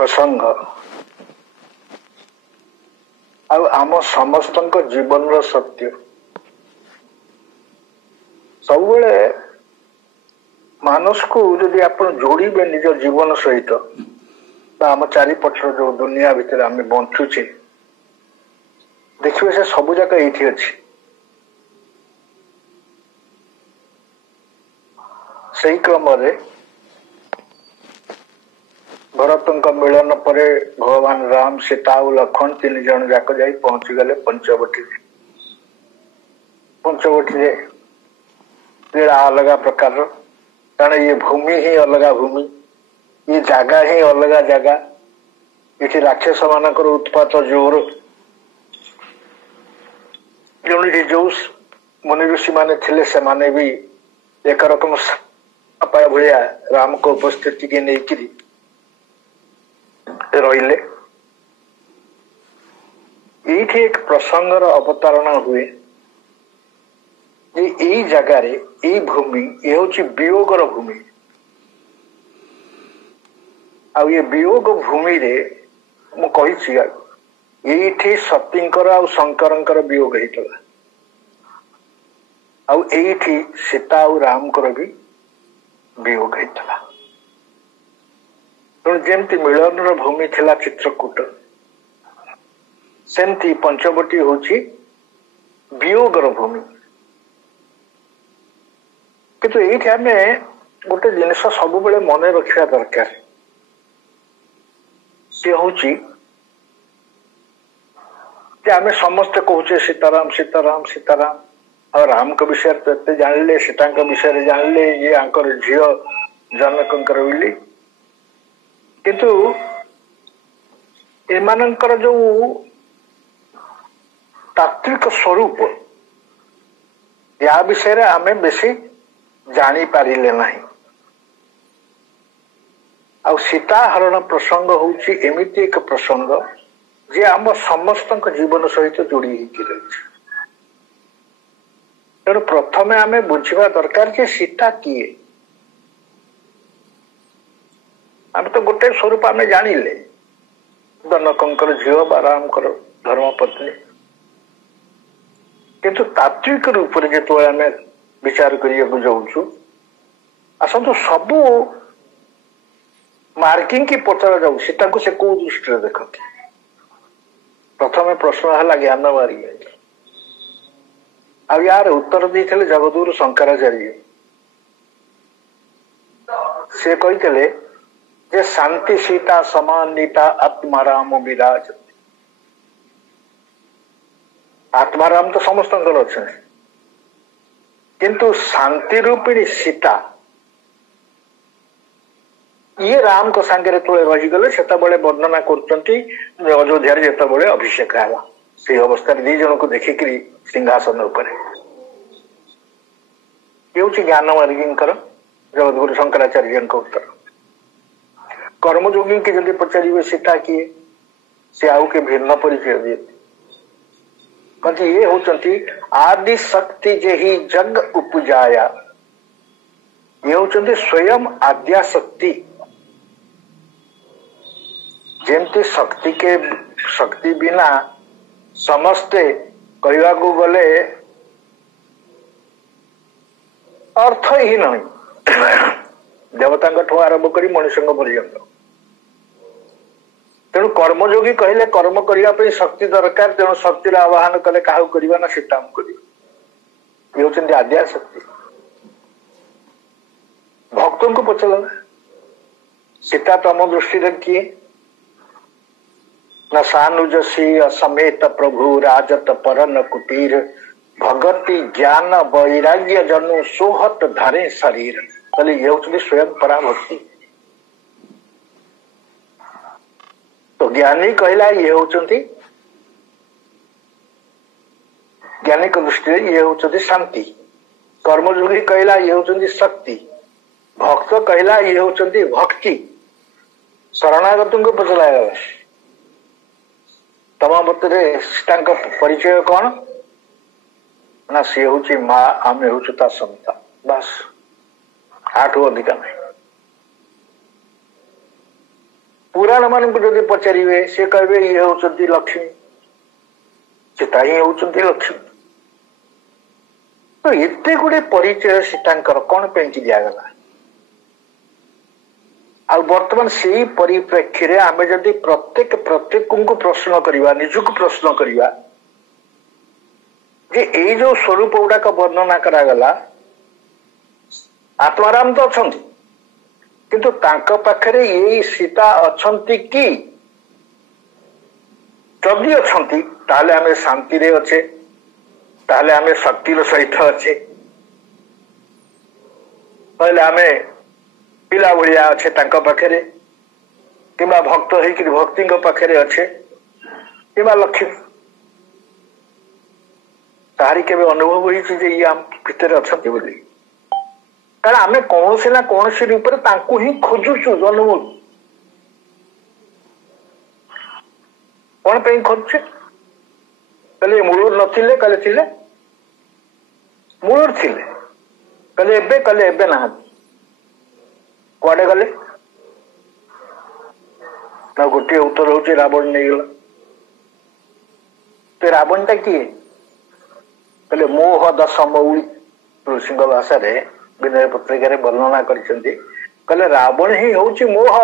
प्रसंग आम समस्त जीवन सत्य सब मानस को जदि आप जोड़े निज जीवन सहित आम चारिपट जो दुनिया भितर आम बंचुचे देखिए से सब जाक ये अच्छी से क्रम भरत मिलन पर भगवान राम सीता और लक्ष्मण तीन जन जाक जा पहुंची गले पंचवटी लीला अलग प्रकार कारण ये भूमि ही अलग भूमि ये जगह ही अलग जगह ये राक्षस मानकर उत्पात जोर जो मुनि ऋषि माने थिले से माने भी एक रकम अपाय भलिया राम को उपस्थिति के नहीं रहिले ये एक प्रसंगर अवतारणा हुए यही जगार यही भूमि ये हूँ वियोगर भूमि आ ये वियोग भूमि रे मु कही ये सतींकर आ शंकर वियोग होता आईठी सीता और रामकर भी वियोग होता जमती मिलन भूमि थिला चित्रकूट सेमती पंचवटी होची वियोगर भूमि किंतु ये आम गोटे जिनस सब मन रखा दरकार सी हूँ आम समस्ते कहचे सीताराम सीताराम सीताराम और राम के विषय तो एत जानले सीता विषय जानले ये आंकर झील जनकर बोली किंतु एमानंकर जो तात्विक स्वरूप या विषय आमे बेसी जानी पारिले नहीं आ सीता हरण प्रसंग होउची एमिति एक प्रसंग जे आम समस्त जीवन सहित जोड़ी रही तेणु प्रथमे आमे बुझा दरकार जे सीता किए आम तो गोटे स्वरूप आमे जानिले जनकर झील बा रामकर धर्मपत्नी किंतु तात्विक रूप से जो आम विचार करने जाऊँ आसतु सबू मार्किंग की पचरा जाऊ सीता को से कौ दृष्टि देखते प्रथम प्रश्न है ज्ञान मार्ग आ यार उत्तर देते जगदगुरु शंकराचार्य से कही जे शांति सीता समान्विता आत्माराम विराज आत्माराम तो समस्त अच्छा किंतु शांति रूपिणी सीता ये राम को सांगे रहीगले से वर्णना कर अयोध्या जिते अभिषेक है से अवस्था दी जन को देखिक सिंहासन उपर ये हूँ ज्ञान मार्गींकर जगदगुरु शंकराचार्य उत्तर कर्मयोगी की जब पचारे सीता किए से आउ के भिन्न परिचय दिए कहते ये होती आदि शक्ति जे ही जग उपजाया ये होती स्वयं आद्या शक्ति जेमती शक्ति के शक्ति बिना समस्ते कहवा को गले अर्थ ही नहीं देवता ठू आरंभ कर मनुष्य पर्यंत तेणु कर्मयोगी कहले कर्म करने शक्ति दरकार तेणु शक्ति आह्वान कले क्या करवा ना सीता ये होती आद्या शक्ति भक्तों को पचल सीता तम दृष्टि किए न सानुजसी असमेत प्रभु राजत परन कुटीर भगति ज्ञान वैराग्य जनु सोहत धरे शरीर कहले ये होती स्वयं पराभक्ति तो ज्ञानी कहला ये होती ज्ञानी दृष्टि ये होती शांति कर्मयोगी कहला ये होती शक्ति भक्त कहला ये होती भक्ति शरणागत को पचलाया तम मत सीता परिचय कौन ना सी हूँ माँ आम हूँ ता संता बस आठू अधिका नहीं पुराण मान जदि पचारे सी कहे ये होती लक्ष्मी, सीता ही होती लक्ष्मी। तो एते गुड़े परिचय सीतांकर कौन पे दिगला। आ बर्तमान से परिप्रेक्षी रे आमे जदि प्रत्येक को प्रश्न करवा, निजक प्रश्न करवा जे ए जो स्वरूप गुड़ाक वर्णना करागला, आत्माराम तो अच्छा किंतु तांका पाखरे ये सीता अछंती कि जदि अछंती ताले आमे शांति रे अच्छे, ताले आमे शक्तिर सहित अच्छे, ताले आमे पिला भलिया अच्छे तांका पाखरे, किंबा भक्त होइकि भक्ति पाखरे अच्छे, किंबा लक्ष्मी तारी केबे अनुभव होई जे ये आम भितर अछंती बोली। कारण आमे कौन ना कौन रूप ही खोजुचु जन्म कौन पे खोजुचे कले मूलर नथिले कले थिले मूलर थिले कले एबे ना कुआडे गले ना गोटे उत्तर होचे रावण नहीं गला। तो रावण टा किए कले मोह दश मौली तुलसी भाषा रे विनय पत्रिका वर्णना कले रावण ही होची मोह।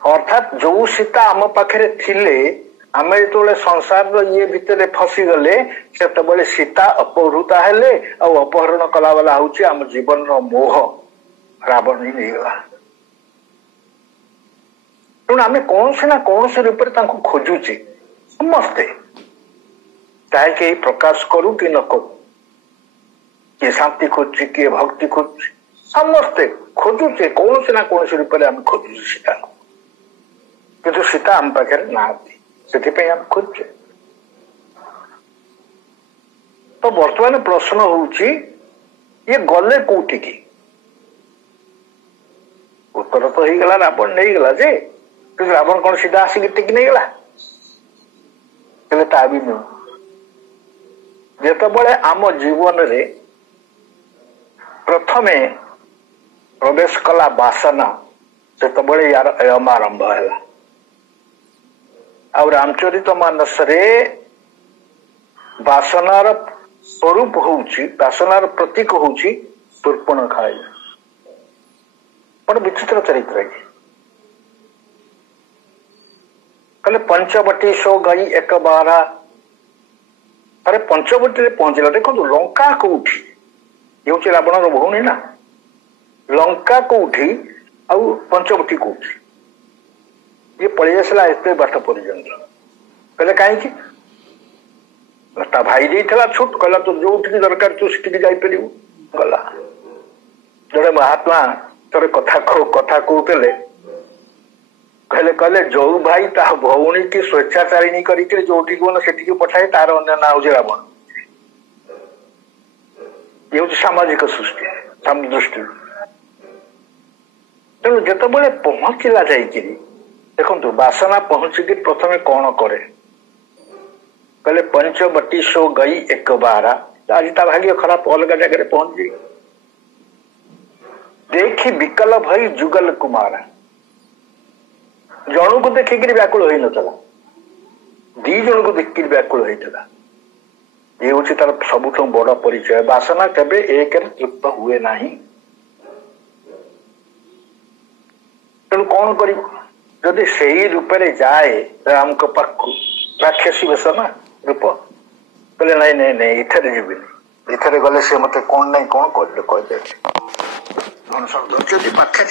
अर्थात जो सीता आम पाखे थिले आम जो संसार ये भितर फसी गले से सीता अपहृता हेले अपहरण कला वाला होची आम जीवन मोह रावण ही नहीं गला। तेणु आम कौन से ना कौन से रूप खोजुचे समस्ते, चाहे कहीं प्रकाश करू कि न करू, किए शांति खोजुचे किए भक्ति खोजुचे, समस्ते खोजुचे कौन से ना कौन से रूप में खोजुचे सीता को, किंतु सीता आम पाखे ना से आम खोजुचे। तो वर्तमान प्रश्न होउची ये गले कोठी की, उत्तर तो ही गला रावण नहीं गला जे, किंतु रावण कौन सीधा आसिक टिक नहीं गला ता भी नुह। जेतबळे आम जीवन रे प्रथमे प्रवेश कला बासना से यार अयम आरंभ है। आ रामचरित मानस रे बासनार स्वरूप होउची, बासनार प्रतीक होउची शूर्पणखा। बड़ विचित्र चरित्र है। कले पंचवटी सो गई एक बारा। अरे पंचवटी पहुंचला देखो लंका कोठी ये हूँ रावण भौणी ना, लंका कोठी आउ पंचवटी कोठी ये पलि आसला एत बाट पर्यंत। कहले कहीं भाई देला छुट कहला तो जो दरकार तू से जापर गला। जड़े महात्मा तोरे कथा कहते कहले कहले जो भाई ता भौणी की स्वेच्छाचारिणी करके जो से पठाए तार अन्य ना हूँ रावण। ये हूँ सामाजिक सृष्टि दृष्टि। तेणु जिते पहुंचला जाइए देखो बासना पहुंचिक प्रथमे कौन करे कहले पंचवटी सो गई एक बारा। आज ता भाग्य खराब अलग जगह पहुंच गई। देखी विकल भई जुगल कुमारा। जन को देखिक व्याकुल हो नला, दी जन को देखिक व्याकुल होता। ये हूँ तार सबुठ बड़ परिचय। बासना केबे एक तृप्त हुए नहीं। तेणु कौन कर जदि से रूप जाए राम को पाख राक्षसी बेस ना रूप कहले नहीं नहीं नहीं इथरे जीविनी, इथरे गले से मत कौन नहीं कौन कहदे पाखे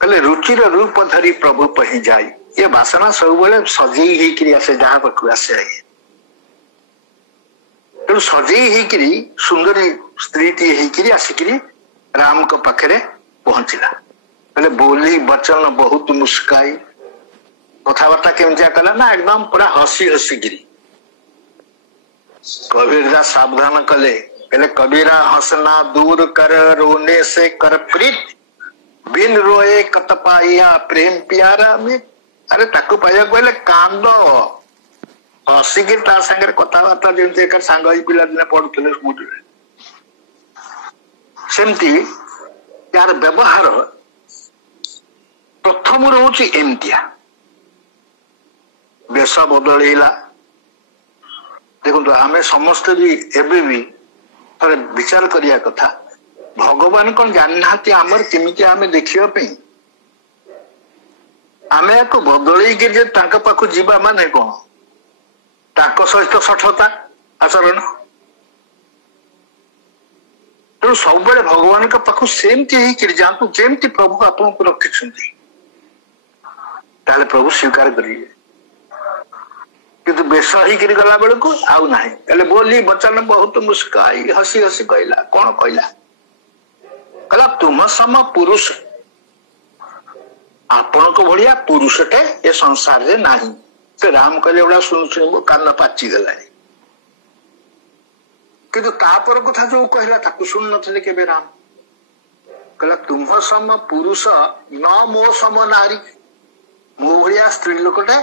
कहले रुचिर रूप धरी प्रभु पही जाई। ये बासना सब बेले सजई होकर आसे जहाँ पाख आसे। तेणु सजई होकर सुंदरी स्त्री टी आसिक राम को पाखे पहुंचला। कहले बोली बचन बहुत मुस्काई। कथबार्ता केमतिया कला ना एकदम पूरा हसी हसी गिरी। कबीरा सावधान कले कहले कबीरा हंसना दूर कर रोने से कर प्रीत बिन रोए कत पाइया प्रेम प्यारा में। अरे ताकू पाइया कहले कांद हसिकी ता संगे कथबार्ता जमी सांग पिला दिने पढ़ुले स्कूल सेमती यार व्यवहार प्रथम रोचे एमतिया बेश बदलैला देखो आम समस्ते भी एबे भी थोड़े विचार करिया कथा भगवान कौन जानना आमर केमिति आम देखा आम या बदल पाख जीवा माने कौन ताक सहित सठता आचरण तेणु सब भगवान का पाख सेमती जातु जमती प्रभु आपन को रखिंट प्रभु स्वीकार करेंगे किंतु बेश होकर गला बेल को आउ ना बोली बचन बहुत मुस्काई हसी हसी कहला कौन कहला कहला तुम सम पुरुष आपण को भाया पुरुषटे ए संसार रे नाही से राम कहले एवढा सुन सुन मो कान पाची गला किंतु तापर कथा जो कहला ताकू सुन नथले केबे राम कहला तुम सम पुरुष न मो सम नारी मो भाया स्त्री लोकटे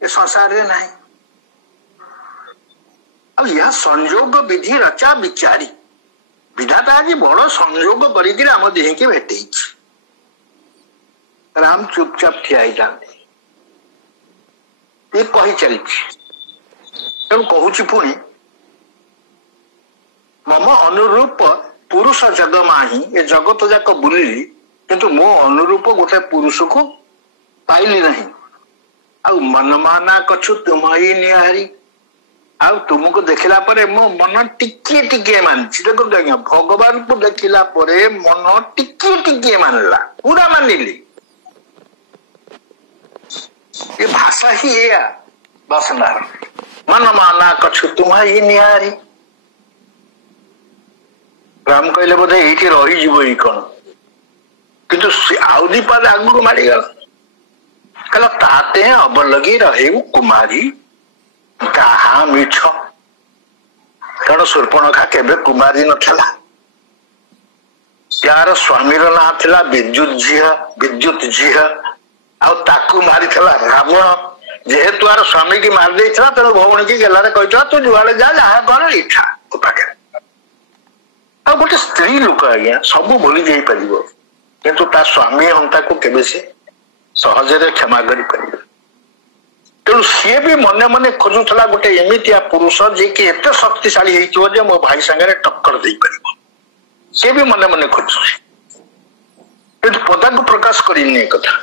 ए संसार रे नाही अब यह संयोग विधि रचा विचारी विधाता आज बड़ संयोग करम देह के भेटे राम चुपचाप ठिया ये कही चली तेणु कहूँ पुणी मम अनुरूप पुरुष जगमा ही ए जगत जाक बुलिली किंतु मो अनुरूप गोटे पुरुष को पाइली नहीं आ मनमाना कछु तुम ही निहारी आ तुमको देखला परे मो मन टिके टिके मानछि देखो आज्ञा भगवान को देखला परे मन टिके टिके मानला पूरा मानिली ये भाषा ही है वासना मन माना कछु तुम ही निहारी राम कहले बोधे ये रही जीव ही कौन किंतु आउ दी पाद आगु मारी गला कहला ताते अब लगी रहे कुमारी कहा मिछ कारण शूर्पणखा केबे कुमारी नथला यार स्वामी ना थिला विद्युत झीह आ ताकू मारी थिला रावण जेहेतु आर स्वामी की मार दे थिला तेणु भौणी की गेलारे कहिथा तू जुआले जा जहा कर इच्छा ओ पाखे आ गोटे स्त्री लोक आज्ञा सब भूली जाई परिबो किंतु ता स्वामी हंता को केबे से सहजरे क्षमा करि परिबो तेणु सी भी मने मने खोजुला गोटे एमतिया पुरुष जे कि एते शक्तिशाली हो मो भाई संगे टक्कर दे पार सी भी मने मने खोजु किंतु पदा को प्रकाश करनी कथा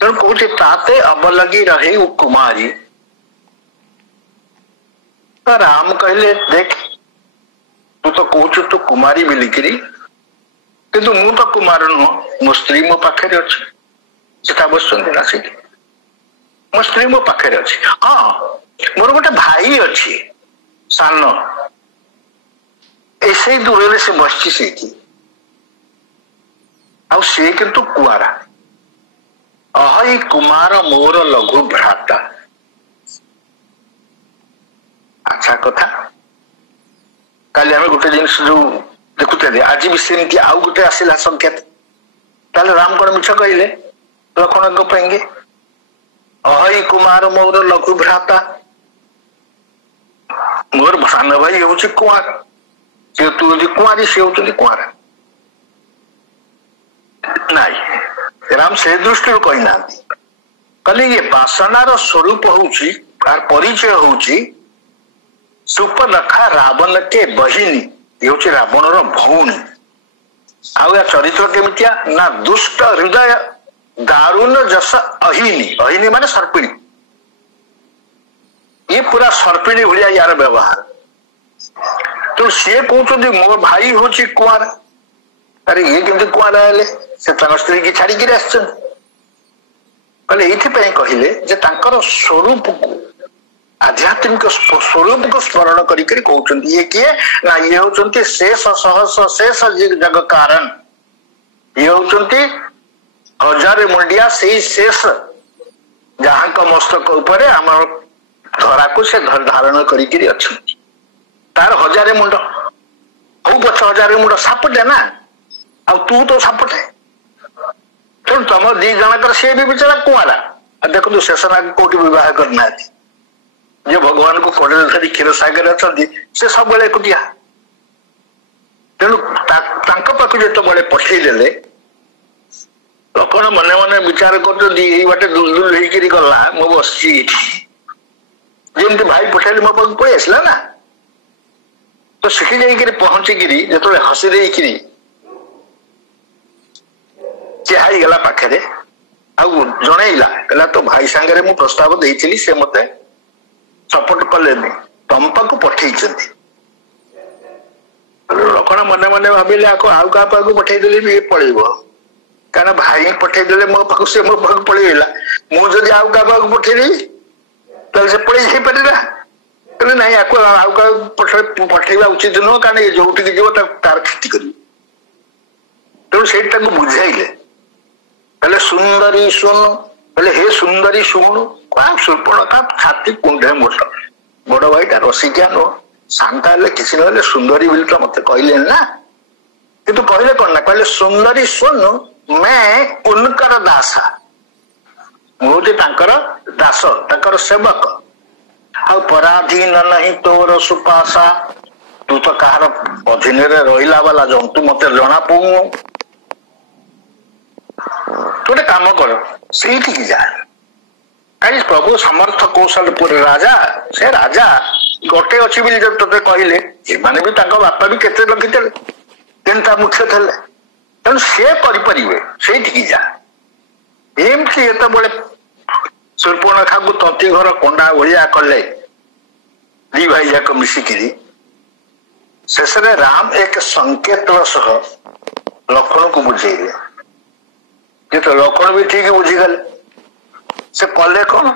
तेणु कौटे ताते अब लगी रहे वो कुमारी तो राम कहले देख तू तो कहू तू कुमारी बिलिकी किंतु मु तो कुमार नुह मो स्त्री मो पाखे अच्छी सीता बस ना सी मो स्त्री मो पाखे अच्छी हाँ मोर गोटे भाई अच्छी सान ऐसे दूर से बसची से सी किंतु कुआरा अहि कुमार मोर लघु भ्राता अच्छा कथा काली आम गोटे जिन जो देखुते आज भी सेमती आउ गोटे आसला संकेत ताले राम कौन मिछ कहले लखन पाएंगे अहि कुमार मोर लघु भ्राता मोर सान भाई हूँ कुआर सी तू कुआरी सी हूँ कुआरा नाई राम से दृष्टि कहना कहले ये वासनार स्वरूप होउची आर परिचय होउची सुपनखा रावण के बहिनी ये हूँ रावणर भौणी आउ या चरित्र केमितिया ना दुष्ट हृदय दारुण जस अहिनी अहिनी माने सर्पिणी ये पूरा सर्पिणी भाया यार व्यवहार तो सी कहते मो भाई हूँ कुआर अरे ये केमती कुआर हेले से स्त्री की छाड़ी कहले ये कहले जे तांकर स्वरूप को आध्यात्मिक स्वरूप को स्मरण करी कहते ये किए ना ये होचंती शेष सहस शेष जग कारण ये होचंती हजार मुंडिया से शेष जहाँ का मस्तक ऊपर आम धरा को से धारण करी अच्छी तार हजार मुंड हऊ पछ हजार मुंड सापटे ना आ तू तो सापटे तेणु तुम दी जनकर सी भी बेचारा कुआरा देखो शेषनाग कौटी बह करना जे भगवान को कोड़े धरी क्षीर सागर अच्छा से सब एकुटिया तेणु पाख जो पठेदेले लक्ष्मण मने मने विचार कर बाटे दुलदुल होकर गला मु बसी जमी भाई पठेल मो पाक पलि आसला ना तो सेठी जाइकरी पहुंचिकी जो हसी देकरी चिहाई गला पाखे जनईला कहला तो भाई सांगे मु प्रस्ताव देती से मत सपोर्ट कले तम पाक पठे लक्ष्मण मने मने भाविले आउ क्या पाक पठेदेले भी पड़ेब कारण भाई पठेदेले मो पाक से मो पाक पड़ेगा मुझे आउ क्या पाक पठेदेवी तो से पड़े जापरे ना कहले ना या आउ क्या पठेगा उचित नुह कारण ये जो जीव तार क्षति कर तेणु से बुझाइले कहले सुंदरी सुन कहले हे सुंदरी शुणु क्या सुर्पणखा छाती कुंडे मोट बड़ भाईटा रसिकिया नुह शांता हेल्ले किसी ना सुंदरी बोली तो मत कहले ना किंतु कहले कौन ना कहले सुंदरी सुन मैं उनकर दासा मुझे दास तांकर सेवक आ पराधीन नहीं तोर सुपासा तू तो कहार अधीन रहा वाला जंतु मत जना पड़ू तू गोटे काम कर से जा कहीं प्रभु समर्थ कौशलपुर राजा से राजा गोटे अच्छी बोली जब ते कहले एमाने भी बापा भी केते रखिते केनता मुख्य थे तेणु सी कर जा एमती ये सुर्पणखा को तंती घर कंडा भलिया कले दी भाई जाक मिसिकी शेष राम एक संकेत सह लक्ष्मण को बुझेले ये तो लक्ष्मण भी ठीक बुझीगले से कले कौन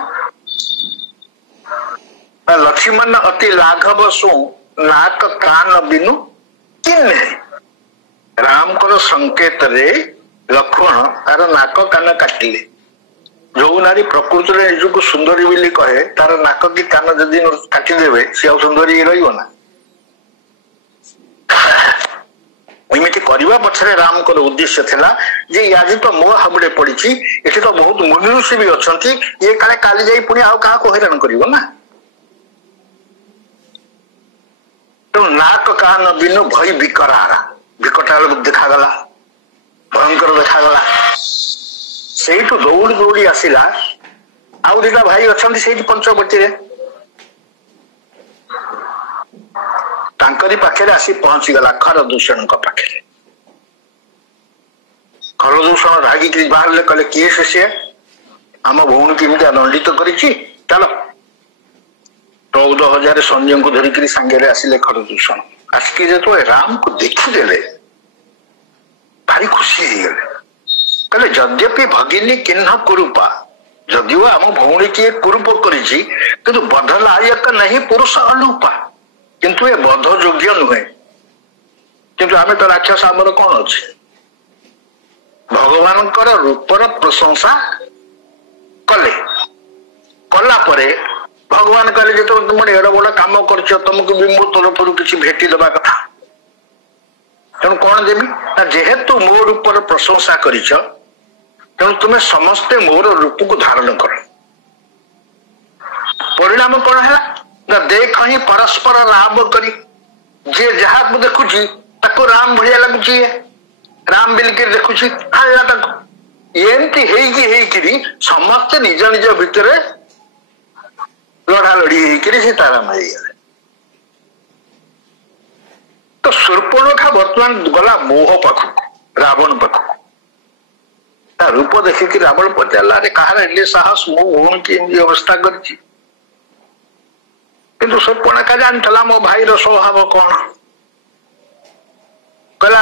लक्ष्मण अति लाघव सु नाक कान बिनु किन्ने राम को संकेत रे लक्ष्मण तार नाक कान काटिले जो नारी प्रकृति में निजक सुंदरी बोली कहे तार नाक कि कान जदि काटिदेवे सी आ सुंदरी रहा एमती करने पछरे राम को उद्देश्य थिला जे आज तो मो हाबुड़े पड़ी ये तो बहुत मुनि ऋषि भी अच्छा ये काले काली जाई पुणी आउ क्या हैरान कर ना तेणु नाक कान बिनु भई विकरारा विकटा देखागला भयंकर देखागला से दौड़ी दौड़ी आसला आउ दिटा भाई अच्छा से पंचवटी तांकरी पाखे आसी पहुंची गला खरदूषण पाखे खरदूषण रागिक बाहर कहले किए से आम भौणी केमी दंडित कर चल 14,000 सैन्य को धरिक सांगे आसिले खरदूषण आसिक जो राम को देखीदे भारी खुशी हो गले कहले यद्यपि भगिनी किन्ह कुरूपा जदिव आम भौणी किए कुरूप कर बध लायक नहीं पुरुष अनुपा किंतु ये बध योग्य नुहे किंतु आम तो राक्षस आमर कौन अच्छे भगवान रूपर प्रशंसा कले कला परे भगवान कहले जो तुम एड़ बड़ कम कर तुमको भी मो तरफ किसी भेटी दबा कथा तेणु कौन देवी जेहेतु मो रूपर प्रशंसा कर तेणु तुम्हें समस्ते मोर रूप को धारण कर परिणाम कौन है ना देख ही परस्पर लाभ करी जे जहाँ को देखुची ताको राम भलिया लगुच राम बिल्कुल देखुची एमती समस्ते निज निज भितर लड़ा लड़ी से ताराम हो गए तो सुर्पणखा बर्तमान गला मोह पाखक रावण पाखक रूप देखिक रावण पचारा अरे कहार एले साहस मो भौणी की एमती अवस्था कर सुर्पणखा जानता मो भाई स्वभाव कौन कहला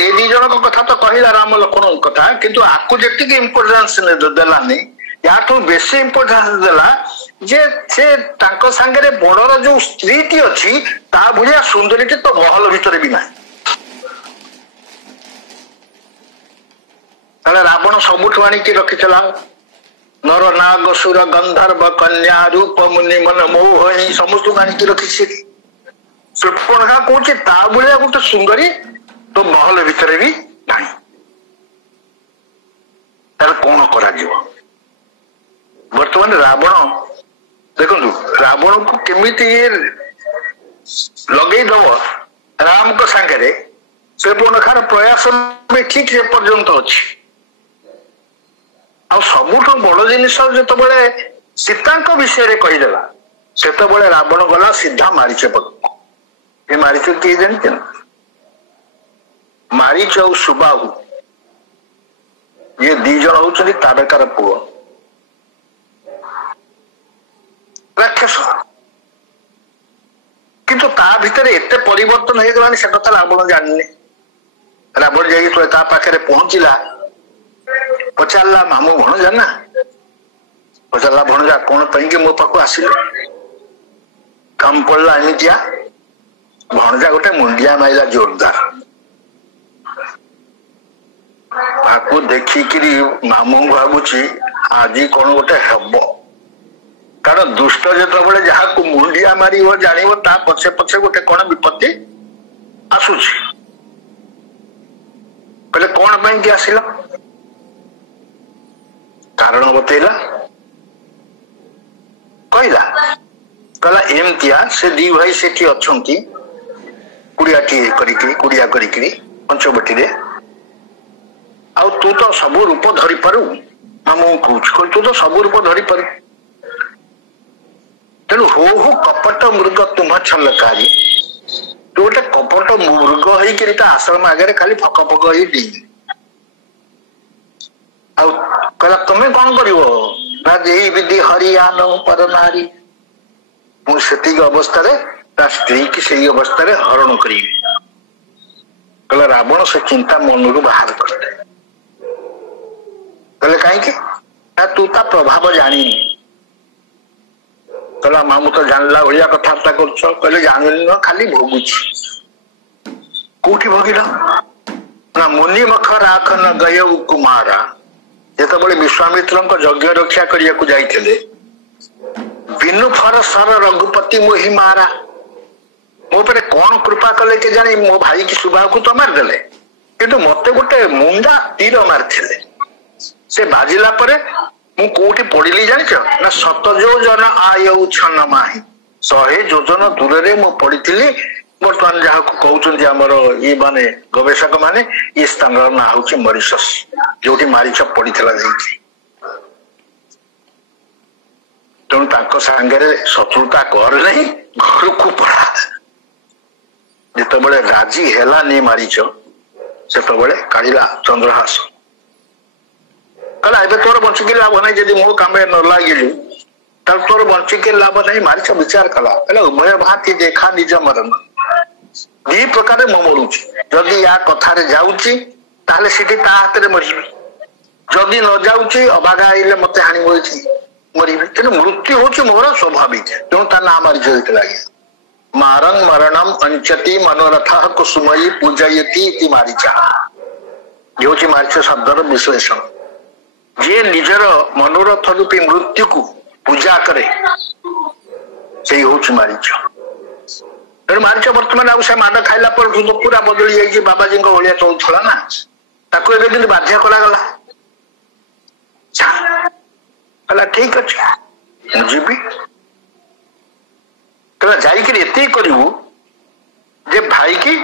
ए दी जन कथा तो कहला राम लक्ष्मण कथा किंतु आपको जी इम्पोर्टान्स देलानी याठू बेसी इम्पोर्टान्स देला जे से तांको सांगे बड़र जो स्त्री टी अच्छी ता भलिया सुंदरी तो महल भितर भी ना रावण सबुठ आनिकी रखिला नर नाग सुर गंधर्व कन्या रूप मुनि मन मोहनी समस्त आनिकी रखी सुर्पणखा कौच ता भलिया गोटे सुंदरी तो महल भितर भी ना तार कौन करा बर्तमान रावण देखु रावण को केमिति लगे दब राम को सांगे सुर्पणखार प्रयास भी ठीक से पर्यंत अच्छी सबुठ बड़ जिनिस जितेबाला सीता विषय कहीदेला सेतबले रावण गला सीधा मारीच पक ये मारीच किए जानते ना मारीच और सुबाहु ये दी जन होती तारकार पुओ राक्षस किंतु ता भितर एते परिवर्तन हो गलानी से कथा रावण जानने रावण जाइए ता पाखे पहुंचला पचारा मामू भणजा ना पचारा भणजा कौन पैकी मो पाक आसिल काम पड़ला एमतिया भणजा गोटे मुंडिया माइला जोरदार आपको देखिकी मामू भावुची आज कौन गोटे हम कारण दुष्ट जो जहाँ को मुंडिया मार जान पछे पछे गोटे कौन विपत्ति आसूची कहले कौन पैकी आसिल कारण बतैला कहला कहला एमतिया से दी भाई से अच्छा कुड़िया करी पंचवटी रे आ तू तो सब रूप धरी पारू मामू कहूँ तू तो सब रूप धरी पारू तेणु हो कपट मृग तुम्हा छलकारी तू गोटे कपट मृग होकर आश्रम आगे खाली फक फक हो डी कहला तुम्हें कौन कर विधि हरियान पर नारी मुझे अवस्था स्त्री की सही अवस्था हरण करी कहला रावण से चिंता मन बाहर करते कहले कहीं तू ता प्रभाव जानी कहला मामू तो जानला भाया कथबार्ता कर कहले जानी न खाली भोगुच कौटी भोगिल ना मुनि मख राख न गय कुमारा जिते विश्वामित्र यज्ञ रक्षा करने जाते बिनु फर सर रघुपति मोहि मारा मो पे कौन कृपा कले के जानी मो भाई की सुबह को तो मारदेले किंतु मते गोटे मुंडा तीर मारथिले से बाजिला परे मु कोठी पड़िली जानिछ ना 7 योजन आयु छन माही 100 योजन दूर रे मु पड़िथिली बर्तमान जहा को कहउछन्ती हमर ई माने गवेषक माने ई स्थान ना होची मॉरिशस जोटी मारीच पड़िथिला जाईछि तेणु तांको सांगरे शत्रुता कर नहीं घर को पड़ा जिते राजी हेला नहीं मारीच से काढ़ला चंद्रहास कहला ए तोर बंचिकी लाभ नहीं जदि मो काम न लगिलु तब तोर बंचिकी लाभ नहीं मारीच विचार कला उभय भांति देखा निज मरण दी प्रकार मो मरुची जदि या कथार जाऊची ताहले सिटी ता हाथ रे मरबी जदि न जाऊची अभागा आइले मते हानि होईची मरबी तेणु मृत्यु होची मोर स्वाभाविक तेणु ता ना मारीच होइते लागे मारं मरणम अंचति मनोरथ कुसुमयी पूजयती इति मारीचा ये मारीच शब्दर विश्लेषण जे निजर मनोरथ रूपी मृत्यु को पूजा करे से हूँ मारीच तेणु मारीच बर्तमान आ माड खाइला पर पूरा बदली जाइए बाबाजी भाया चलुला ना ताको एबे बाध्य करागला कहला ठीक अच्छे जीवी कहला जाइए एत करू जे भाई की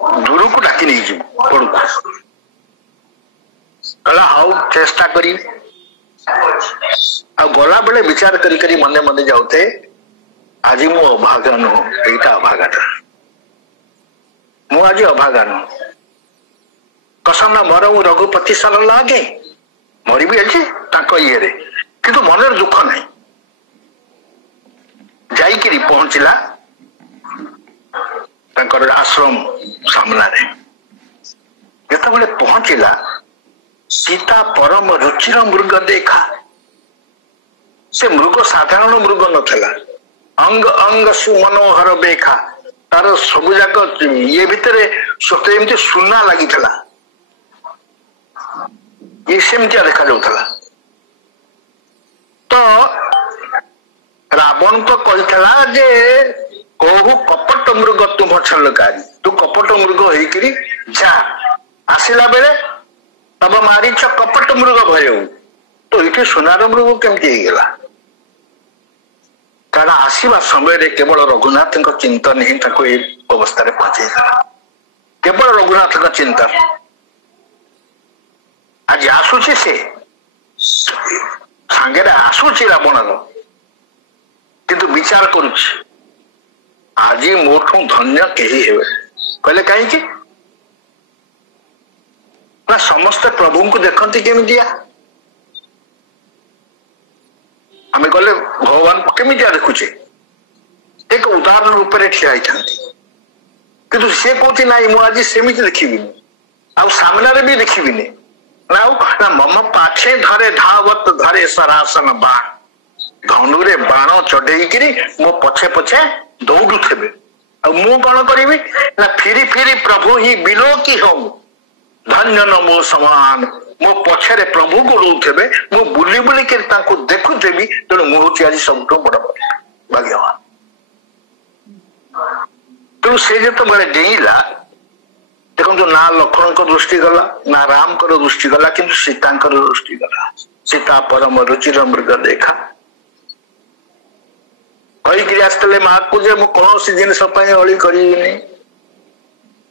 दूर को डाकी नहीं जीव पड़ कहला हाउ चेष्टा करी गला बेले विचार करी करी मने मने जाऊते आज मु अभागा नुह एटा अभागाटा मु आज अभागा नुह कसम मर मु रघुपति साल लगे मरबी अच्छे ये किंतु मन दुख नहीं जाइकिरी पहुंचला आश्रम सामना रे जिते पहुंचला सीता परम रुचिर मृग देखा से मृग साधारण मृग नथला अंग अंग सुमनोहर बेखा तार सब जाक ये भितर सत्य सुना लगी ये सेमतिया देखा जाऊला तो रावण तो कहला जे कहू कपट मृग तुम छलकारी तू कपट मृग होइकरी जा आसिला बेले तब मारीच कपट मृग भय तो ये सुनार मृग केमती गला कारण आसवा समय केवल रघुनाथ चिंतन ही अवस्था पहुंचे केवल रघुनाथ चिंतन आज आसूची से ସାଙ୍ଗରେ ଆସୁଛି ରାବଣର, କିନ୍ତୁ ବିଚାର କରୁଛି ଆଜି ମୋଠୁ ଧନ୍ୟ କେହି ହେବେ। କହିଲେ କାହିଁକି ନା ସମସ୍ତେ ପ୍ରଭୁଙ୍କୁ ଦେଖନ୍ତି କେମିତିଆ, ଆମେ କହିଲେ ଭଗବାନଙ୍କୁ କେମିତିଆ ଦେଖୁଛେ, ଏକ ଉଦାହରଣ ରୂପରେ ଠିଆ ହେଇଥାନ୍ତି, କିନ୍ତୁ ସେ କହୁଛି ନାଇଁ ମୁଁ ଆଜି ସେମିତି ଦେଖିବିନି, ଆଉ ସାମ୍ନାରେ ବି ଦେଖିବିନି। ଆଉ ନା ମମ ପାଛେ ଧରେ ଧାବତ ଧରେ ସରାସନ ବାଣ, ଧନୁରେ ବାଣ ଚଢେଇକିରି ମୋ ପଛେ ପଛେ ଦୌଡୁଥିବେ, ଆଉ ମୁଁ କଣ କରିବି ନା ଫିରି ଫିରି ପ୍ରଭୁ ହିଁ ବିଲୋକି ହଉ, ଧନ୍ୟ ନ ମୋ ସମାନ। ମୋ ପଛରେ ପ୍ରଭୁ ଗୋଡଉଥିବେ, ମୁଁ ବୁଲି ବୁଲିକି ତାଙ୍କୁ ଦେଖୁଥିବି, ତେଣୁ ମୁଁ ହଉଛି ଆଜି ସବୁଠୁ ବଡ ଭାଗ୍ୟବାନ। ତେଣୁ ସେ ଯେତେବେଳେ ଡେଇଁଲା, ଦେଖନ୍ତୁ ନା ଲକ୍ଷ୍ମଣଙ୍କ ଦୃଷ୍ଟି ଗଲା ନା ରାମଙ୍କର ଦୃଷ୍ଟି ଗଲା, କିନ୍ତୁ ସୀତାଙ୍କର ଦୃଷ୍ଟି ଗଲା। ସୀତା ପରମ ରୁଚିର ମୃଗ ଦେଖା କହିକିରି ଆସିଥିଲେ ମାକୁ ଯେ ମୁଁ କୌଣସି ଜିନିଷ ପାଇଁ ଅଳି କରିବିନି।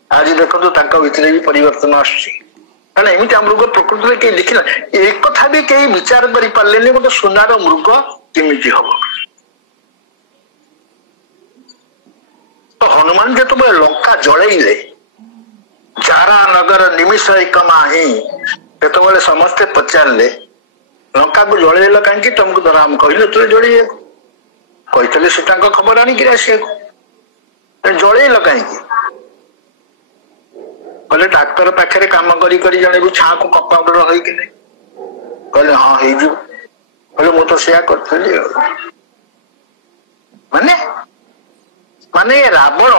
ଆଜି ଦେଖନ୍ତୁ ତାଙ୍କ ଭିତରେ ବି ପରିବର୍ତ୍ତନ ଆସୁଛି, କାରଣ ଏମିତି ମୃଗ ପ୍ରକୃତିରେ କେହି ଦେଖିଲା, ଏ କଥା ବି କେହି ବିଚାର କରିପାରିଲେନି ଗୋଟେ ସୁନାର ମୃଗ କେମିତି ହବ। ତ ହନୁମାନ ଯେତେବେଳେ ଲଙ୍କା ଜଳେଇଲେ, ଚାରା ନଗର ନିମିଷ ଏକ ନାହିଁ, ସେତେବେଳେ ସମସ୍ତେ ପଚାରିଲେ ଲଙ୍କାକୁ ଜଳେଇଲ କାହିଁକି, ତମକୁ ତ ରାମ କହିଲେ ତୁମେ ଜଳେଇବାକୁ, କହିଥିଲେ ସୀତାଙ୍କ ଖବର ଆଣିକିରି ଆସିବାକୁ, ଜଳେଇଲ କାହିଁକି? କହିଲେ ଡାକ୍ତର ପାଖରେ କାମ କରି କରି ଜଣେକୁ ଛାଁକୁ କମ୍ପାଉଣ୍ଡର ହେଇକି ନେଇ, କହିଲେ ହଁ ହେଇଯିବ। କହିଲେ ମୁଁ ତ ସେୟା କରିଥିଲି ଆଉ। ମାନେ ରାବଣ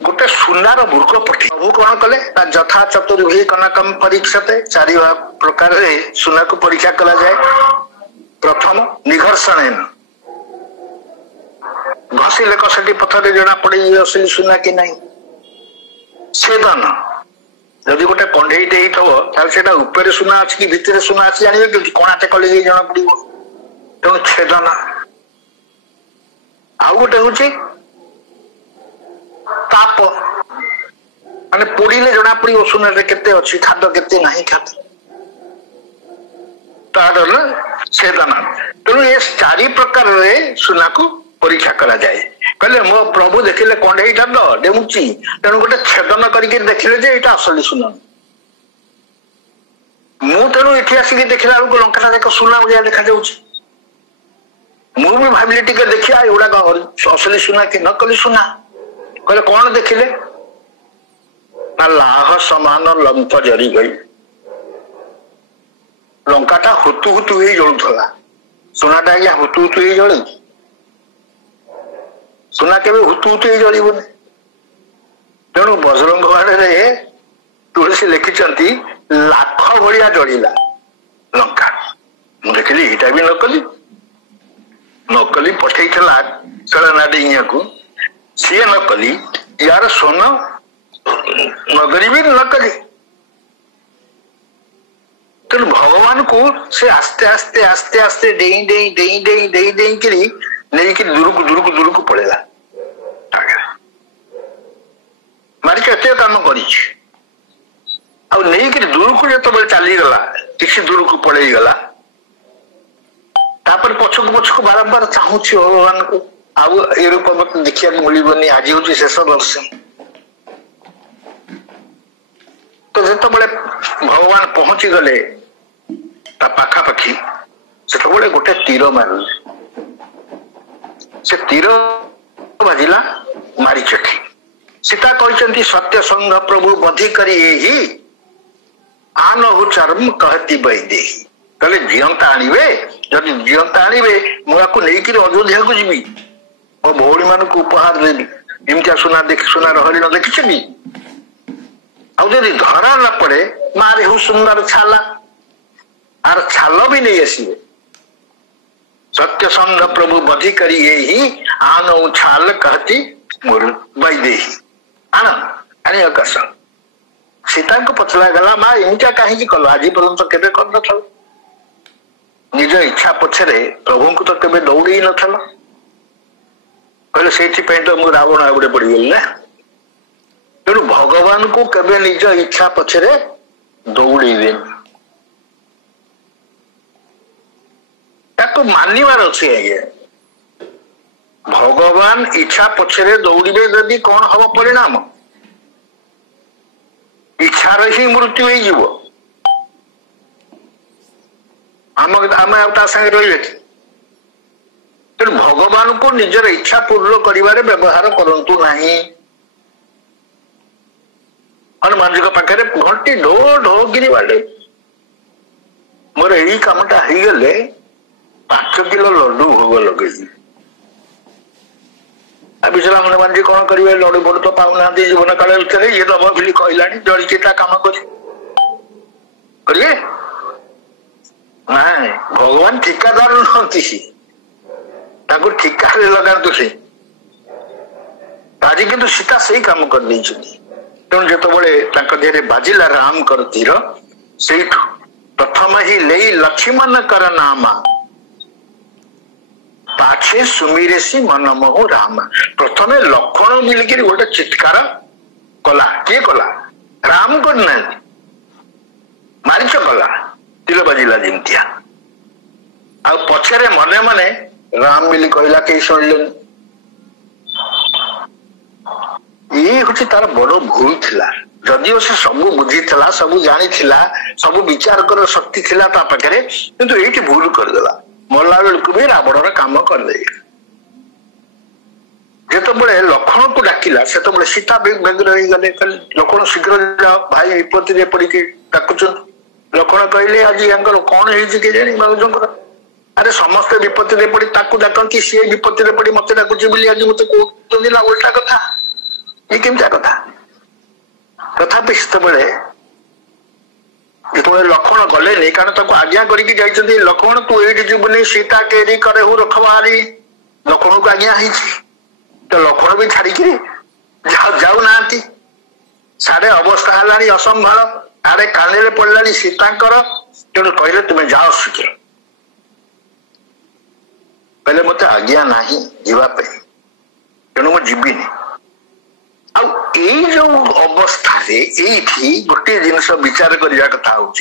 ଗୋଟେ ସୁନାର ମୃଗ ପଠେଇ, ପ୍ରଭୁ କଣ କଲେ ନା ଯଥା ଚତୁର୍ଭୀ କନକମ ପରୀକ୍ଷତେ, ଚାରି ପ୍ରକାରରେ ସୁନାକୁ ପରୀକ୍ଷା କରାଯାଏ। ପ୍ରଥମ ନିଘର୍ଷଣେନ, ଘଷିଲେ କଷଟି ପଥରରେ ଜଣା ପଡେ ଅସଲି ସୁନା କି ନାହିଁ। ଛେଦନ, ଯଦି ଗୋଟେ କଣ୍ଢେଇଟେ ହେଇଥିବ ତାହେଲେ ସେଟା ଉପରେ ସୁନା ଅଛି କି ଭିତରେ ସୁନା ଅଛି ଜାଣିବେ କେମିତି, କଣାଟେ କଲେ ଜଣା ପଡିବ, ତେଣୁ ଛେଦନ। ଆଉ ଗୋଟେ ହଉଛି ତାପ, ମାନେ ପୋଡିଲେ ଜଣା ପଡିବ ସୁନାରେ କେତେ ଅଛି ଖାଦ କେତେ ନାହିଁ ଖାଦ, ତାର ଛେଦନ। ତେଣୁ ଏ ଚାରି ପ୍ରକାରରେ ସୁନାକୁ ପରୀକ୍ଷା କରାଯାଏ। କହିଲେ ମୋ ପ୍ରଭୁ ଦେଖିଲେ କଣ୍ଢେଇଟା ତ ଡେଉଁଛି, ତେଣୁ ଗୋଟେ ଛେଦନ କରିକି ଦେଖିଲେ ଯେ ଏଇଟା ଅସଲି ସୁନା। ମୁଁ ତେଣୁ ଏଠି ଆସିକି ଦେଖିଲା ବେଳକୁ ଲଙ୍କାଟା ଯାକ ସୁନା ଭଳିଆ ଦେଖାଯାଉଛି। ମୁଁ ବି ଭାବିଲି ଟିକେ ଦେଖିବା ଏଗୁଡାକ ଅସଲି ସୁନା କି ନକଲି ସୁନା। କହିଲେ କଣ ଦେଖିଲେ ନା ଲାହ ସମାନ ଲମ୍ପ ଜରି ଗଇ, ଲଙ୍କାଟା ହୁତୁ ହୁତୁ ହେଇ ଜଳୁଥିଲା, ସୁନାଟା ଆଜ୍ଞା ହୁତୁ ହୁତୁ ହେଇ ଜଳେ, ସୁନା କେବେ ହୁତୁ ହୁତୁ ହେଇ ଜଳିବନି। ତେଣୁ ବଜରଙ୍ଗ ବାଣରେ ତୁଳସୀ ଲେଖିଛନ୍ତି ଲାଖ ଭଳିଆ ଜଳିଲା ଲଙ୍କା। ମୁଁ ଦେଖିଲି ଏଇଟା ବି ନକଲି ପଠେଇଥିଲା ଚଳନା ଡେଇଁଆକୁ, ସିଏ ନକଲି, ୟାର ସ୍ୱର୍ଣ୍ଣ ନଗରୀ ବି ନକଲି। ତେଣୁ ଭଗବାନଙ୍କୁ ସେ ଆସ୍ତେ ଆସ୍ତେ ଆସ୍ତେ ଆସ୍ତେ ଡେଇଁ ଡେଇଁ ଡେଇଁ ଡେଇଁ ଡେଇଁ ଡେଇଁକିରି ନେଇକି ଦୂରକୁ ପଳେଇଲା। ମାରିକି ଏତେ କାମ କରିଛି, ଆଉ ନେଇକିରି ଦୂରକୁ ଯେତେବେଳେ ଚାଲିଗଲା, କିଛି ଦୂରକୁ ପଳେଇଗଲା, ତାପରେ ପଛକୁ ବାରମ୍ବାର ଚାହୁଁଛି ଭଗବାନଙ୍କୁ, ଆଉ ଏ ରୂପ ମତେ ଦେଖିବାକୁ ମିଳିବନି, ଆଜି ହଉଛି ଶେଷ ବର୍ଷ। ତ ଯେତେବେଳେ ଭଗବାନ ପହଞ୍ଚି ଗଲେ ତା ପାଖାପାଖି, ସେତେବେଳେ ଗୋଟେ ତୀର ମାରିଲେ, ସେ ତୀର ବାଜିଲା ମାରିଚଠି। ସୀତା କହିଛନ୍ତି ସତ୍ୟ ସଂଘ ପ୍ରଭୁ ବଧି କରି ଏହି ଆନହୁ ଚର୍ମ କହତି ବୈଦେହୀ। କହିଲେ ଜିଅନ୍ତା ଆଣିବେ, ଯଦି ଜିଅନ୍ତା ଆଣିବେ ମୁଁ ଆକୁ ନେଇକିରି ଅଯୋଧ୍ୟାକୁ ଯିବି, ମୋ ଭଉଣୀ ମାନଙ୍କୁ ଉପହାର ଦେବି, ଏମିତିଆ ସୁନାର ହରିଣ ଦେଖିଛନ୍ତି। ଆଉ ଯଦି ଧରା ନ ପଡେ ମାରେ ହଉ ସୁନ୍ଦର ଛାଲା, ଆର ଛାଲ ବି ନେଇ ଆସିବେ। ସତ୍ୟ ସଂଘ ପ୍ରଭୁ ବଧି କରି ଏହି ଆନଉ ଛାଲ କହତି ମୋର ବୈଦେହୀ। ଆଣିବାକୁ ଆସ। ସୀତାଙ୍କୁ ପଚରା ଗଲା, ମା ଏମିତିଆ କାହିଁକି କଲ, ଆଜି ପର୍ଯ୍ୟନ୍ତ କେବେ କରିନଥିଲ, ନିଜ ଇଚ୍ଛା ପଛରେ ପ୍ରଭୁଙ୍କୁ ତ କେବେ ଦୌଡେଇ ନଥିଲ। କହିଲେ ସେଇଥିପାଇଁ ତ ମୁଁ ରାବଣ ଆଗୁଡେ ପଡିଗଲି ନା। ତେଣୁ ଭଗବାନଙ୍କୁ କେବେ ନିଜ ଇଚ୍ଛା ପଛରେ ଦୌଡେଇବେନି। मानिबार अच्छे आज्ञा भगवान इच्छा पछरे दौड़े जदि कौन हम परिणाम इच्छार ही मृत्यु हो संगे रही तेणु भगवान को निजर इच्छा पूर्ण कर व्यवहार करतु नहीं। हनुमान जी पाखे घंटी ढो ढो गिरी बाड़े मोर यही कामटा हो गले 5 किलो लड्डू भोग लगे विश्राम हनुमान जी कौन करेंगे लड्डू भोग तो पाऊना जीवन काल भितर ये दब बोली कहला जड़ीचिटा कम करिए ना भगवान ठिकादार नुहति ठिकार लगातु से आज किंतु सीता से काम कर तेणु जो देहरे बाजिला राम कर तीर से प्रथम ही ले लक्ष्मण कर नामा पाछे सुमिरे सी मन मोह राम प्रथम लक्षण मिलिकी गोटे चित्कार कला किए कला राम करना मारिच कला तिल बाजिला जमतिया आ पछरे मने मने राम मिली कहला कई शुणिले ये हूँ तार बड़ भूल थिला जदिओ से सब बुझी थिला सब जानी थिला सब विचार कर शक्ति थिला ता पाखरे किंतु एठी भूल कर देला मरला बेलकु भी रावणर काम कर दे जेतबेले लक्ष्मण को डाकिला सेतबेले सीता बेग रही गले लक्ष्मण शीघ्र जाओ भाई विपत्ति रे पड़ी के डाकुचन लक्ष्मण कहले आज यांकर कोन हेजी के जानी बाबूजंकर अरे समस्त विपत्ति रे पड़ी ताकू डाकंती सी विपत्ति रे पड़ी मते डाकुची बोली आज मते को दिला उल्टा कथा ये केमता कथा तथापि सेतबेले जो लक्ष्मण गले नहीं कारण ताको आज्ञा करके जाइछथि लक्ष्मण तू एठी जीवनी सीता केरी करे हु रखवारी लक्ष्मण को आज्ञा हिची तो लक्ष्मण भी छाड़ी के जाऊ नांती साडे अवस्था हलानी असंभाल आड़े काने पड़लानी सीतांकर तेणु कहले तुम्हें जाओ शीघ्र पहले मत आज्ञा नहीं जीवापे तेणु मु जीविनी जो अवस्था गोटे जिनस विचार करने कथा हूँ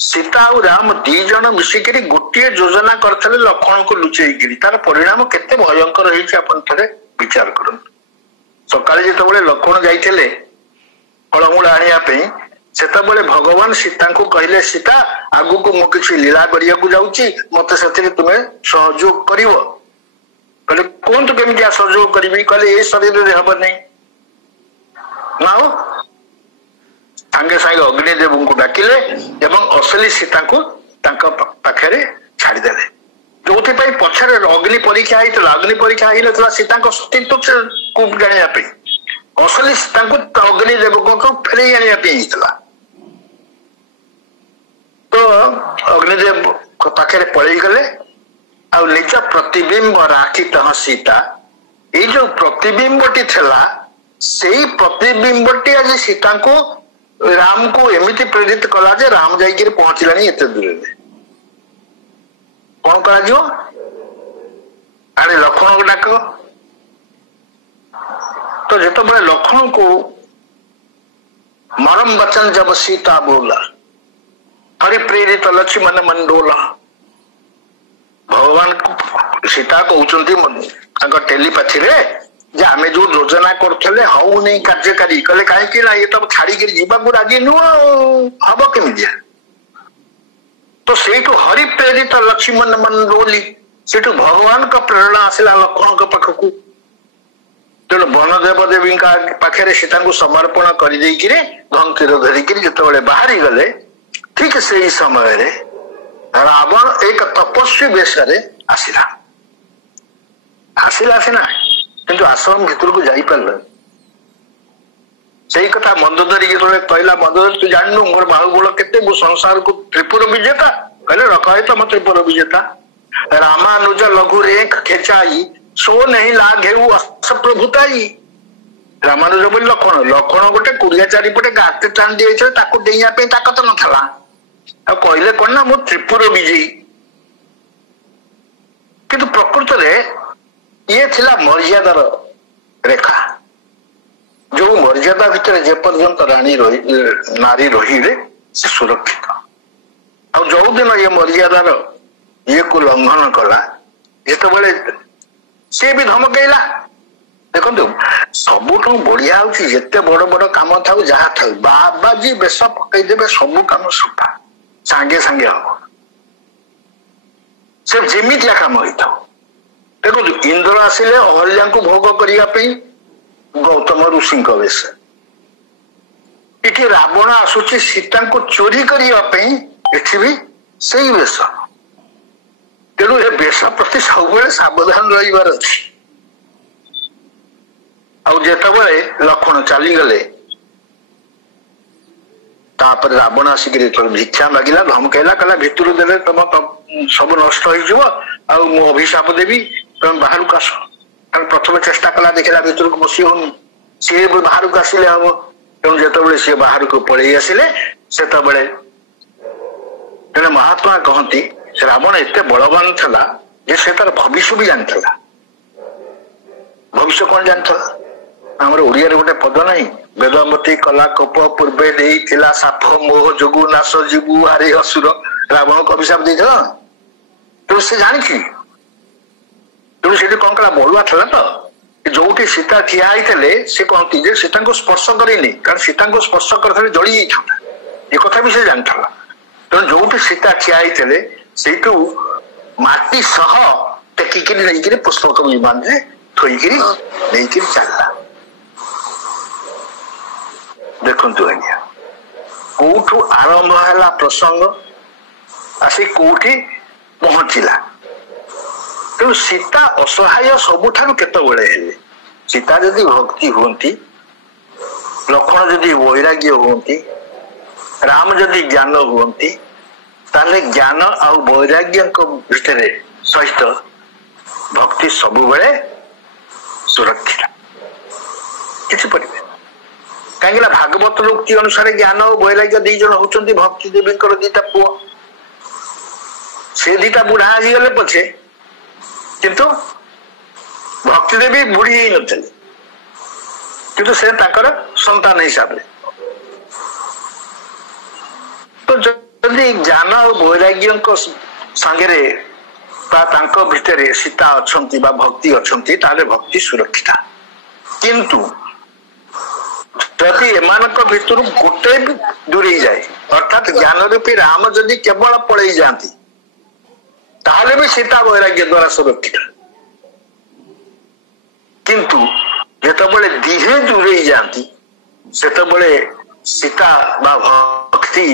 सीता और राम दी जन मिसिक गोटे योजना करते लक्ष्मण को लुचेकरी तार परिणाम केते भयंकर थे विचार कर सकाଳେ ଯେତେବେଳେ ଲକ୍ଷ୍ମଣ ଯାଇଥିଲେ ଫଳମୂଳ ଆଣିବା ପାଇଁ ସେତେବେଳେ ଭଗବାନ ସୀତାଙ୍କୁ କହିଲେ ସୀତା ଆଗକୁ ମୁଁ କିଛି ଲୀଳା କରିବାକୁ ଯାଉଛି ମତେ ସେଥିରେ ତୁମେ ସହଯୋଗ କରିବ କହିଲେ କୁହନ୍ତୁ କେମିତି ସହଯୋଗ କରିବି କହିଲେ ଏ ଶରୀରରେ ହବ ନାହିଁ नाउ सांगे सांगे अग्निदेव को डाकिले एवं असली सीता को पाखे छाड़देले जो पछरे अग्नि परीक्षा अग्नि परीक्षा सीता अस्तित्व को जानापी असली सीता को अग्निदेव को फेर आने तो अग्निदेव पाखे पलि गले आ निज प्रतिबिंब राखित सीता ये जो प्रतिबिंबटी थला से प्रतिबिंबटी आज सीता को राम को एमती प्रेरित कला जे राम जाइए पहुंचला एत दूर कौन करा आड़े लक्ष्मण को डाक तो जो बड़े लक्ष्मण को मरम वचन जब सीता बोला हरि प्रेरित लक्ष्मण मंडोला भगवान सीता कहते टेलीपैथी रे जे आमे जो योजना करथले हौ नहीं कार्यकारी कले काहे कि ना ये तब छाड़ी के जीवा को राजी नुआ हबो केमिदिया तो सेठु हरि प्रेरित लक्ष्मण मंडोली सेठु भगवान का प्रेरणा आसिला लक्ष्मण का पाखकु तेणु वनदेव देवी का पाखे सीता को समर्पण कर धंतीर धरिकी जिते बाहरी गले ठीक से समय रे रावण एक तपस्वी वेश आसिला आसिला सिना किंतु आश्रम भीतर को जाई पार से कथा मंदोदरी जो कहला मंदोदरी तू जानू मोर बाहुबल केते मु संसार को त्रिपुर विजेता कहले रखा है तुम त्रिपुर विजेता रामानुज लघु रेख खेचाई सो नहीं लागे अस प्रभुताई रामानुज बोली लक्ष्मण लक्ष्मण गोटे कुड़िया चारिपटे गाते टाणी दिए डेइया ताकत नथला कहले कौन ना मु त्रिपुर विजयी किंतु प्रकृत रे ये थिला मर्यादार रेखा जो मर्यादा भितर जे पर्यंत रानी नारी रही से सुरक्षित आ जो दिन ये मर्यादार ये को लंघन कला जिते सी भी धमकेला देखो सबुठ बढ़िया हूँ जिते बड़ बड़ कम था जहाँ था बाबाजी बेश पकईदे सब कम सफा सांगे सांगे हम से जमिया कम होता देखो इंद्र आसिले अहल्या को भोग करने गौतम ऋषि वेश इटी रावण आसुची सीता को चोरी करने भी सही वेश तेणु ए वेश प्रति सब सावधान रहीबार अच्छी आते लक्ष्मण चलीगले तापर रावण आसिक भिक्षा मागिला धमकेला कहला भितर देले तुम सब नष्ट हो मु अभिशाप देवी तुम बाहर को आस प्रथम चेष्टा कला देखला भितर को बसी होनी सी बाहर को आसिले हम तेणु जो सी बाहर को पलि आसिले से महात्मा कहती रावण एत बलवान था जे से तार भविष्य भी जानता भविष्य कौन जानता आमर ओडिया गोटे पद नहीं वेदमती कला कप पूर्वे नहीं साप मोह जोगु नाश जीवु हारे असुर रावण को अभिशाप दे तेणु से जानी तेणु से कौन कला बलुआ था तो जो सीता ठिया होते से कहती सीता को स्पर्श करनी कारण सीता को स्पर्श कर जली जाता ये कथा भी से जानता तेणु जो सीता ठिया होते से माटी सह टेकिकी पुष्पक विमान में थोकरी नहीं चलला देखु आज्ञा कौठू आरंभ है प्रसंग आसी कौटी पहुंचला तेणु सीता असहाय सबुठार केतबेले हेले सीता जदि भक्ति हुंती लक्ष्मण जदि वैराग्य हुंती राम जदि ज्ञान हुंती ताले ज्ञान आ वैराग्य भितर सहित भक्ति सबुबले सुरक्षित किसी परिवे कहीं भागवत उक्ति अनुसार ज्ञान और वैराग्य दी जन होती भक्ति देवी दीटा पुओ से दीटा बुढ़ा गले पछे किंतु भक्ति देवी बुढ़ी ही नथिले किंतु से ताकर संतान हिसाब से तो जदि ज्ञान और वैराग्य सांगे भितर सीता अच्छी भक्ति अच्छी ताले भक्ति सुरक्षित किंतु जदि एमानक भितर गोटे भी दूरी जाए अर्थात ज्ञान रूपी राम जदि केवल पलि जाती ताहले भी सीता वैराग्य द्वारा सुरक्षित किंतु जेतबेले दिहे दूरे जाती सेतबेले सीता बा भक्ति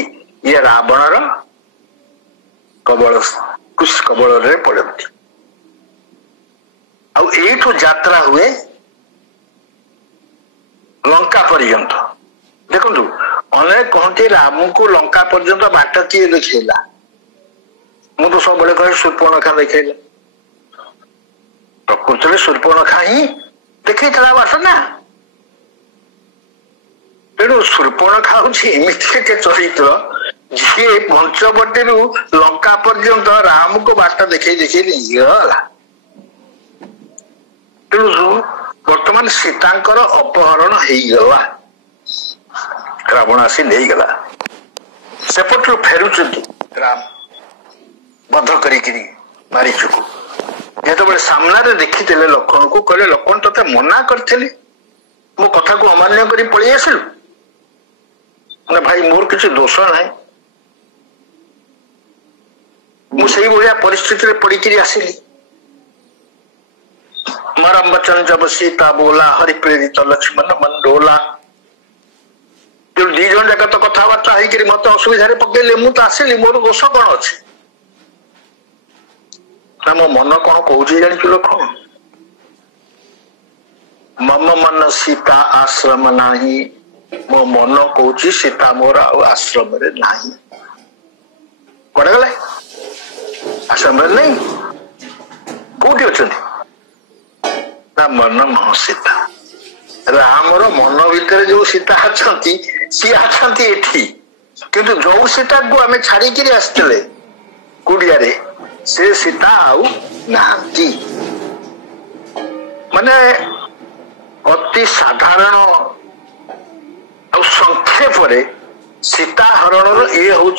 ये रावणर कबल कुछ कबल रे पड़ती आठू यात्रा हुए लंका पर्यंत देखु अनेक कहते राम को लंका पर्यंत बाट किए देखला मु तो सब कहे सूर्पणखा देखला प्रकृत में सूर्पणखा ही देखा बाट ना तेणु सूर्पणखा हूँ एमती एक चरित्र जी पंचवटी लंका पर्यंत राम को बाट देखे गला तेणु वर्तमान सीतांकर अपहरण होगला रावण आसी नहीं गला सेपटू फेरुच राम बध करी मारीचु को जो सामने देखी लक्ष्मण को कहले लक्ष्मण तोते मना करी मो कथा को अमान्य कर पलि आसिलु ना भाई मोर किसी दोष ना मुझे भाया परिस्थिति पड़ी आसिली मरम वचन जब सीता बोला हरि प्रेरित लक्ष्मण मंडोला जो दी जन जाक तो कथबार्ता होकर मत असुविधा पकड़े मुझे आसिली मोर दोष कौन अच्छे ना मो मन कौन कौच जानी लोक मम मन सीता आश्रम नाही मो मन कौच सीता मोर आश्रम नाही कड़े गले आश्रम नहीं कौटी अच्छा ना मन मह सीता रामर मन भितर जो सीता अच्छा सी अच्छा एठी किंतु जो सीता को आम छाड़ी आसते कुड़िया से सीता आउ नांती माने अति साधारण संक्षेप सीता हरण ये हूँ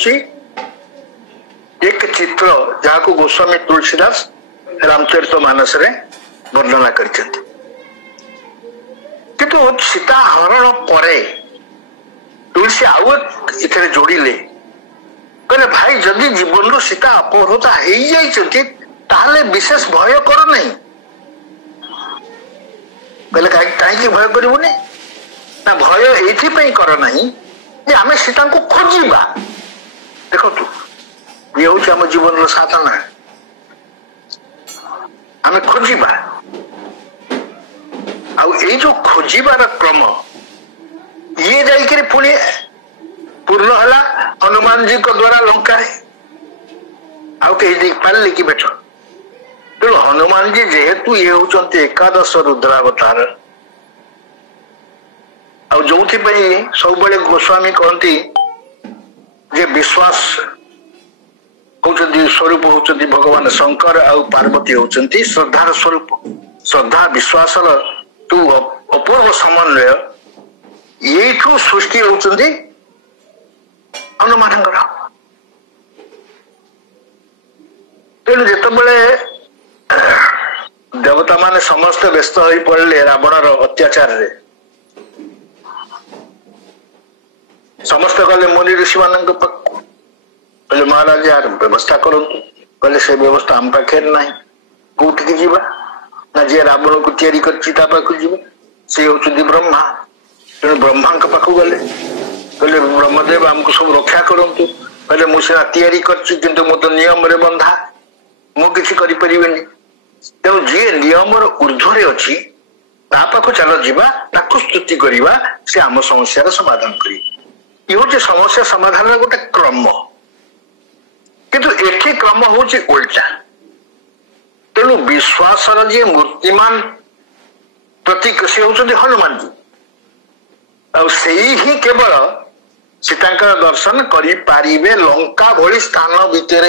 एक चित्र जहाँ को गोस्वामी तुलसीदास रामचरित मानस वर्णना करछन्ति। किंतु सीता हरण परे तुलसी आउ इथे जोड़िले कहले भाई जदि जीवन रो सीता अपहृता हेई जाइछन्ति ताले विशेष भय कर नहीं। कहले कहीं भय करूनी ना भय एथि कर नहीं जे आमे सीता को खोजिबा। देखो तू ये हूँ आम जीवन साधना आमे खोजिबा आई जो खोजिबार क्रम ये जाइए पुणी पूर्ण है हनुमान जी को द्वारा लंका आउ कहीं देख पारे कि बेट तेणु हनुमान जी जेहेतु ये होती एकादश रुद्रावतार आउ जो सब गोस्वामी कहती जे विश्वास होती स्वरूप होती भगवान शंकर आउ पार्वती होती श्रद्धार स्वरूप श्रद्धा विश्वास तू अपूर्व समन्वय यू सृष्टि होती हनुमान तेणु जिते देवता माने समस्त व्यस्त हो पड़े रावणर अत्याचार रे समस्त कहले मुनि ऋषि मान कहले महाराज यार व्यवस्था करंतु कहले से व्यवस्था आम पाखे ना कौटिक जीवा ना जे रावण को तैयारी करखु जीवा से होचुंदी ब्रह्मा तेणु ब्रह्मा पाखु गले कहले ब्रह्मदेव आमको सब रक्षा करंतु कहले मु से तैयारी करछि किंतु मो तो नियम रे बंधा मु किछि करि परिबेनी तेणु जे नियम ऊर्ध्वरे अछि ता पाखु चलो जीवा ताकु स्तुति करिवा से आम समस्या समाधान करी ये हूँ समस्या समाधान गोटे क्रम किंतु एठी क्रम हूँ उल्टा तेणु विश्वासर जी मूर्तिमान प्रतीक से होती हनुमान जी ही केवल सीता दर्शन करें लंका भली स्थान भितर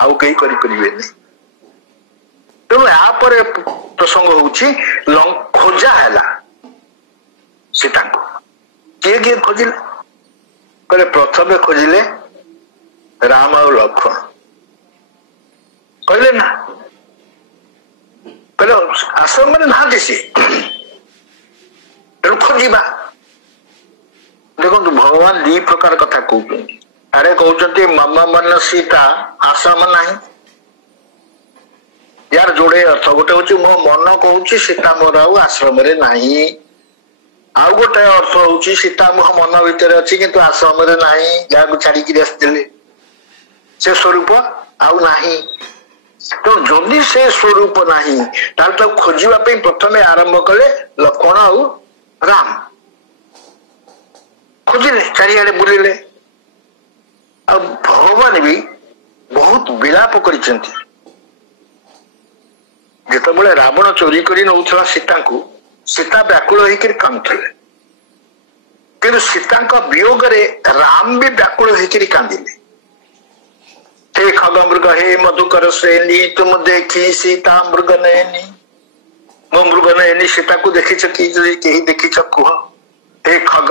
आउ कहीं करें तेणु यापर प्रसंग हूँ खोजा है सीता को किए किए खोजिले कहले प्रथम खोजिले राम और लक्ष्मण कहले ना कहले आश्रम में ना सी तेणु खोजा देखो भगवान दी प्रकार कथा कहते अरे कहते मम मन सीता आश्रम नहीं यार जोड़े अर्थ गोटे हूँ मो मन कहूँ सीता मोर आश्रम नहीं आउ गोटे अर्थ हूँ सीता मो मन भितर अच्छी किंतु आश्रम नहीं जहाँ छाड़ी आसते से स्वरूप आउ नहीं तो जदि से स्वरूप नहीं तो खोजापी प्रथम आरंभ कले लक्ष्मण आउ राम खोजिले चारिआडे बुलिले आ भगवान भी बहुत विलाप करिसेंती जेतबेले रावण चोरी करी नौथला सीता को सीता व्याकुल होकर कांदुले किंतु सीता वियोग रे राम भी व्याकुल होकर कांदिले हे खग मृग हे मधुकर श्रेणी तुम देखी सीता मृग नयनी मो मृग नयनी सीता को देखी कि देखी कुह हे खग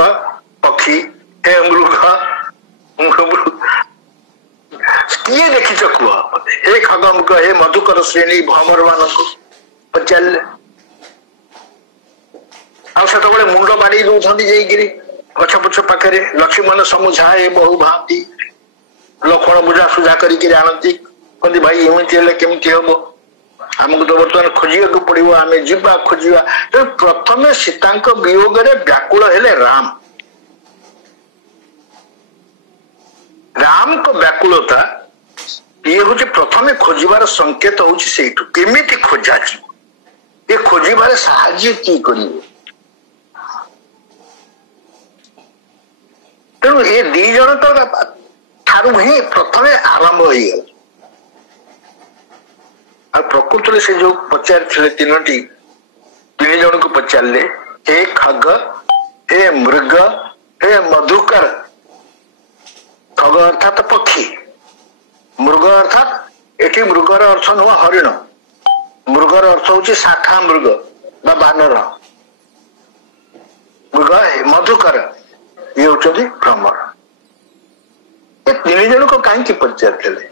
पक्षी हे मृग किए देखी कुह हे खग मृग हे मधुकर श्रेणी भमर मान पचारे आते मुंड बाड़ी दौरान जाइए गछ पछ पाखे लक्ष्मण समुझाए बहु भांति लक्ष्मण बुझा सुझा करके आनती कहती भाई एमती केमती हम आमको तो बर्तमान खोजा पड़ो आम जा खोजा तो प्रथम सीता वियोग व्याकुल हेले राम राम को व्याकुलता ये हूँ प्रथम खोजार संकेत हूँ से केमी खोजा ये खोजार साहाय्य किए करेंगे तेणु ये दी जन तो ठारू ही प्रथम आरंभ हो प्रकृत से जो पचार तीनोटी तीन जन को पचारे हे खग हे मृग हे मधुकर खग अर्थात पक्षी मृग अर्थात एटी मृगर अर्थ नुह हरिण मृगर अर्थ हूँ शाखा मृग बा बानर मृग मधुकर ये होती भ्रमर ये तीन जन को कहीं पचारे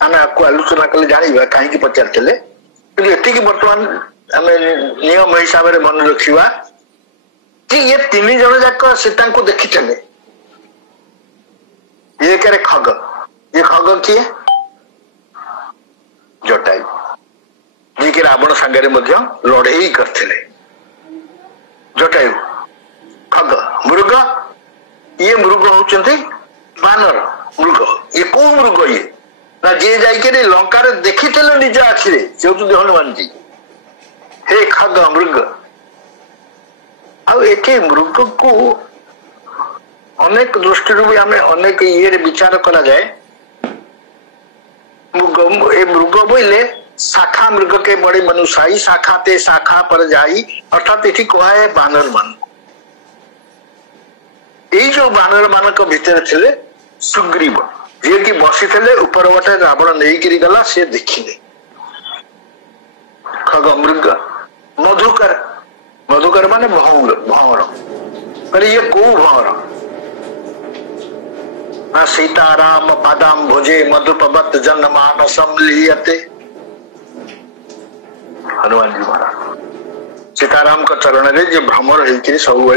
आम आपको आलोचना कले जाना कहीं पचारे कि बर्तमान आम नियम हिसाब से मन रखा कि ये तीन जन जाक सीता को देखी ये करे खग, ये खग किए जटायु जी कि रावण सांगे लड़े करते जटायु खग मृग ये मृग होचंती बानर मृग ये कौ मृग ये ना जी जाइए लंकार देखी निज आखिरे से हनुमान जी हे खग मृग आठी मृग को अनेक दृष्टि भी आम अनेक ये विचार करा जाए मृग बोले शाखा मृग के बड़े मनुष्य शाखा ते शाखा पर जाई अर्थात ये कहा है बानर मान ये जो बानर मान भितर थे सुग्रीव जी कि बसी थे ऊपर बटे रावण नहीं गला से देखिले खग मृग मधुकर मधुकर माने भौर अरे ये कौ भौर सीताराम पदाम भुजे मधुपवत जनमानसम लीयते हनुमान जी महाराज सीताराम का चरण रे जो भ्रमर होकर सब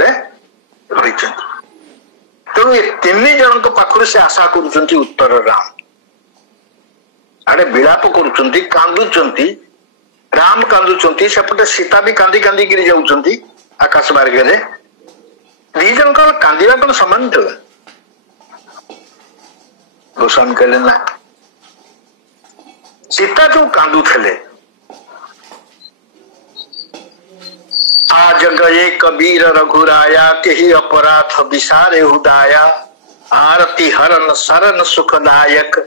रही तेणु ये तीन जन पाखु से आशा कर उत्तर राम आड़े विलाप कर कांदुंट राम कांदुंट सेपटे सीता भी कांदी कांदी गिरी जाऊंट आकाश मार्ग रे दी जन कांदा कौन समान था गोस्वामी कहले ना सीता जो कांदू थे आज गए कबीर रघुराया के अपराध विसारे हुदाया आरती हरण शरण सुखदायक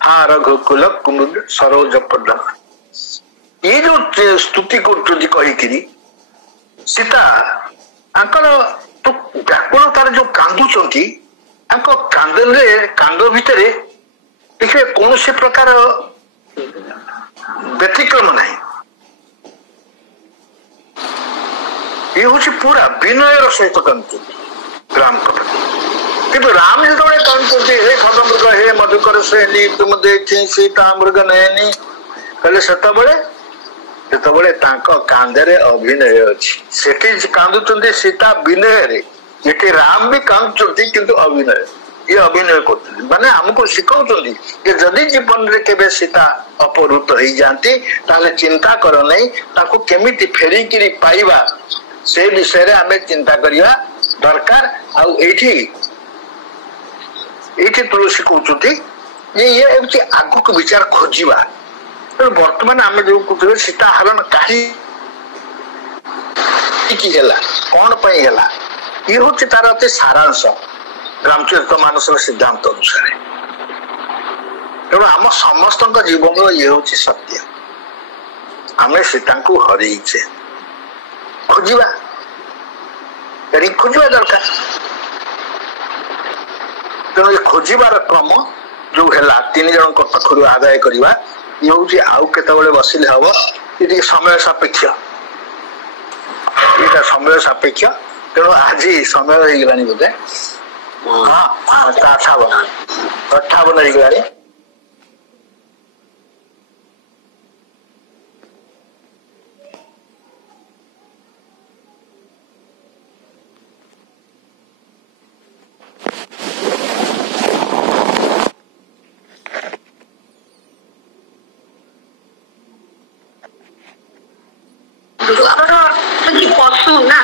हा रघुकुल कुमुद सरोज पद ये जो स्तुति कर सीता तो व्याकुल तार जो कांदुंट कांद भितर देखिए कौन से प्रकार व्यतिक्रम नहीं ये हूँ पूरा विनयर सहित कांदुंट राम किंतु राम जो कांदुंट हे खग मृग हे मधुकर से तुम देखी सीता मृग नयनी कहले सेतबे कांदे अभिनय अच्छी से कांदुंट सीता विनय ये राम भी कांदुंट किंतु अभिनय ये अभिनय करते माने हमको शिखाउछंती कि जदि जीवन रे केबे सीता अपहृत हो जाती ताले चिंता कर नहीं ताको केमिति फेरी किरी पाइबा से विषय रे हमें चिंता करिया दरकार आ एठी तुलसी कहउछंती ये एमती आगु को विचार खोजिबा तो वर्तमान आम जो कहते सीता हरण कहीं कौन है ये हूँ तार अति सारांश रामचरित मानस सिद्धांत अनुसार तेणु आम समस्त जीवन ये हूँ सत्य आम सीता को हरइचे खोजा खोजा दरकार तेणु ये खोजार क्रम जो है तीन जन पाखु आदाय करवा ये हूँ आउ केतबले बसिले हम ये समय सापेक्ष ये समय सापेक्ष तेणु आज समय हो बोधे हाँ 58 हो पशु ना